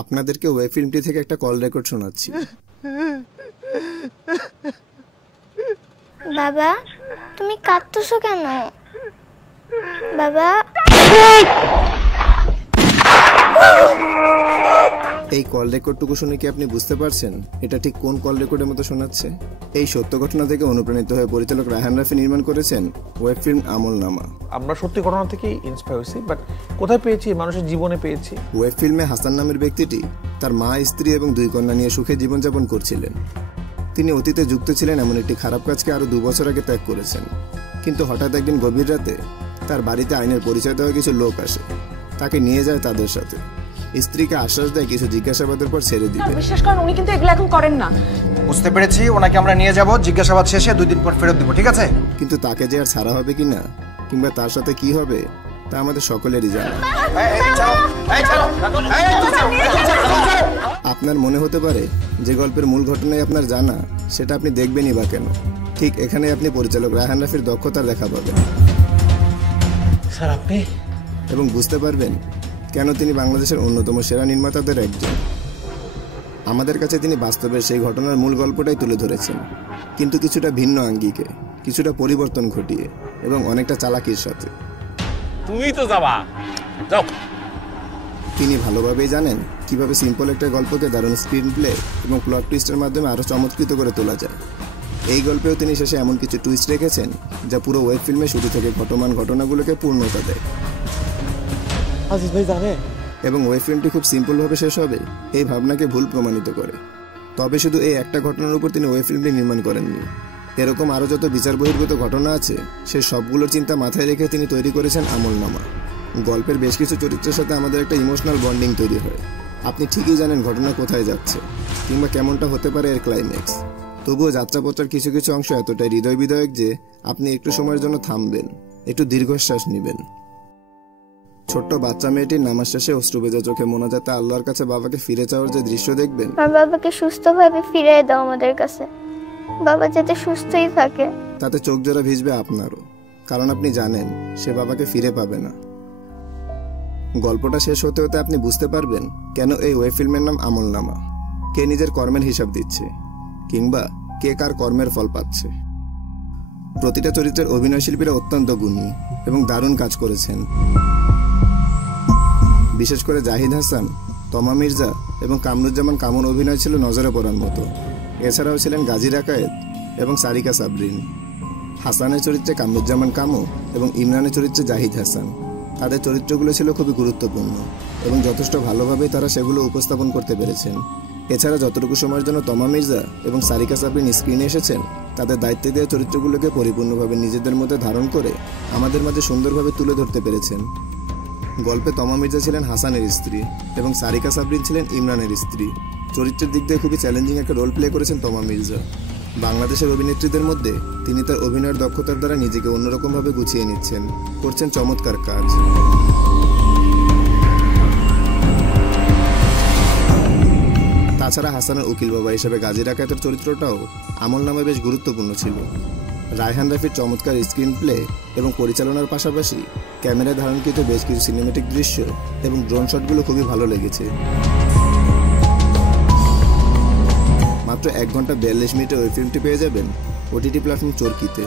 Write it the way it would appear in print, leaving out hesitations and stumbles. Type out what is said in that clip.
আপনাদেরকে ওয়েব ফিল্মটি থেকে একটা কল রেকর্ড শোনাচ্ছি। বাবা, তুমি কাঁদতেছো কেন? বাবা, এই কল রেকর্ডটুকু শুনে কি আপনি বুঝতে পারছেন এটা ঠিক কোন কল রেকর্ডের মতো শোনাচ্ছে? এই সত্য ঘটনা থেকে অনুপ্রাণিত হয়ে পরিচালক রায়হান রাফি নির্মাণ করেছেন ওয়েব ফিল্ম আমলনামা। আমরা সত্যি ঘটনা থেকেই ইন্সপায়ার হয়েছি, বাট কোথায় পেয়েছি? মানুষের জীবনে পেয়েছি। ওয়েব ফিল্মে হাসান নামের ব্যক্তিটি তার মা, স্ত্রী এবং 2 কন্যা নিয়ে সুখে জীবনযাপন করছিলেন। তিনি অতীতে যুক্ত ছিলেন এমন একটি খারাপ কাজকে আরও 2 বছর আগে ত্যাগ করেছেন। কিন্তু হঠাৎ একদিন গভীর রাতে তার বাড়িতে আইনের পরিচয় দেওয়া কিছু লোক আসে, তাকে নিয়ে যায় তাদের সাথে। স্ত্রীকে আশ্বাস দেয় কিছু জিজ্ঞাসাবাদের পর ছেড়ে দিবে। বিশ্বাস করেন, উনি কিন্তু এগুলো এখন করেন না। বুঝতে পেরেছি, ওনাকে আমরা নিয়ে যাব, জিজ্ঞাসাবাদ শেষে 2 দিন পর ফেরত দিব, ঠিক আছে? কিন্তু তাকে যে আর ছাড়া হবে কিনা কিংবা তার সাথে কি হবে তা আমাদের সকলেরই জানা। আপনার মনে হতে পারে যে গল্পের মূল ঘটনাই আপনার জানা, সেটা আপনি দেখবেনই বা কেন? ঠিক এখানে আপনি পরিচালক রায়হান রাফির দক্ষতার দেখা পাবেন স্যার আপনি, এবং বুঝতে পারবেন কেন তিনি বাংলাদেশের অন্যতম সেরা নির্মাতাদের একজন। আমাদের কাছে তিনি বাস্তবের সেই ঘটনার মূল গল্পটাই তুলে ধরেছেন, কিন্তু কিছুটা ভিন্ন আঙ্গিকে, কিছুটা পরিবর্তন ঘটিয়ে এবং অনেকটা চালাকির সাথে। তুমি তো যাবা, যাও। তিনি ভালোভাবেই জানেন কিভাবে সিম্পল একটা গল্পকে দারুণ স্ক্রিন প্লে এবং প্লট টুইস্টের মাধ্যমে আরও চমৎকৃত করে তোলা যায়। এই গল্পেও তিনি শেষে এমন কিছু টুইস্ট রেখেছেন যা পুরো ওয়েব ফিল্মে শুরু থেকে ঘটমান ঘটনাগুলোকে পূর্ণতা দেয়। আজিজ ভাই জানে, এবং ওয়েব ফিল্মটি খুব সিম্পলভাবে শেষ হবে এই ভাবনাকে ভুল প্রমাণিত করে। তবে শুধু এই একটা ঘটনার উপর তিনি ওয়েব ফিল্মটি নির্মাণ করেননি। এরকম আরও যত বিচার বহির্ভূত ঘটনা আছে সে সবগুলোর চিন্তা মাথায় রেখে তিনি তৈরি করেছেন আমলনামা। গল্পের বেশ কিছু চরিত্রের সাথে আমাদের একটা ইমোশনাল বন্ডিং তৈরি হয়। আপনি ঠিকই জানেন ঘটনা কোথায় যাচ্ছে কিংবা কেমনটা হতে পারে এর ক্লাইম্যাক্স। তবুও যাত্রাপথের কিছু কিছু অংশ এতটাই হৃদয় বিদায়ক যে আপনি একটু সময়ের জন্য থামবেন, একটু দীর্ঘশ্বাস নেবেন। ছোট্ট বাচ্চা মেয়েটির নামাজ শেষে অশ্রুভেজা চোখে মোনাজাতে আল্লাহর কাছে বাবাকে ফিরে চাওয়ার যে দৃশ্য দেখবেন, আমার বাবাকে সুস্থভাবে ফিরিয়ে দাও আমাদের কাছে, বাবা যাতে সুস্থই থাকে। তাতে চোখ জোড়া ভিজবে আপনারও, কারণ আপনি জানেন সে বাবাকে ফিরে পাবে না। গল্পটা শেষ হতে হতে আপনি বুঝতে পারবেন কেন এই ওয়েব ফিল্মের নাম আমলনামা। কে নিজের কর্মের হিসাব দিচ্ছে কিংবা কে কার কর্মের ফল পাচ্ছে। প্রতিটা চরিত্রের অভিনয় শিল্পীরা অত্যন্ত গুণী এবং দারুণ কাজ করেছেন। বিশেষ করে জাহিদ হাসান, তমা মির্জা এবং কামরুজ্জামান কামুর অভিনয় ছিল নজরে পড়ার মতো। এছাড়াও ছিলেন গাজী রাকায়েত এবং সারিকা সাবরিন। হাসানের চরিত্রে কামরুজ্জামান কামু এবং ইমরানের চরিত্রে জাহিদ হাসান। তাদের চরিত্রগুলো ছিল খুবই গুরুত্বপূর্ণ এবং যথেষ্ট ভালোভাবেই তারা সেগুলো উপস্থাপন করতে পেরেছেন। এছাড়া যতটুকু সময়ের জন্য তমা মির্জা এবং সারিকা সাবরিন স্ক্রিনে এসেছেন, তাদের দায়িত্বে দেওয়া চরিত্রগুলোকে পরিপূর্ণভাবে নিজেদের মধ্যে ধারণ করে আমাদের মাঝে সুন্দরভাবে তুলে ধরতে পেরেছেন। গল্পে তমা মির্জা ছিলেন হাসানের স্ত্রী এবং সারিকা সাবরিন ছিলেন ইমরানের স্ত্রী। চরিত্রের দিক দিয়ে খুবই চ্যালেঞ্জিং একটা রোল প্লে করেছেন তমা মির্জা। বাংলাদেশের অভিনেত্রীদের মধ্যে তিনি তার অভিনয়ের দক্ষতার দ্বারা নিজেকে অন্যরকমভাবে গুছিয়ে নিচ্ছেন, করছেন চমৎকার কাজ। তাছাড়া হাসানের উকিল বাবা হিসেবে গাজী রাকায়েতের চরিত্রটাও আমলনামায় বেশ গুরুত্বপূর্ণ ছিল। রায়হান রাফির চমৎকার স্ক্রিন প্লে এবং পরিচালনার পাশাপাশি ক্যামেরায় ধারণকৃত বেশ কিছু সিনেমেটিক দৃশ্য এবং ড্রোন শটগুলো খুবই ভালো লেগেছে। মাত্র 1 ঘন্টা 42 মিনিটে ওই ফিল্মটি পেয়ে যাবেন ওটিটি প্ল্যাটফর্ম চরকিতে।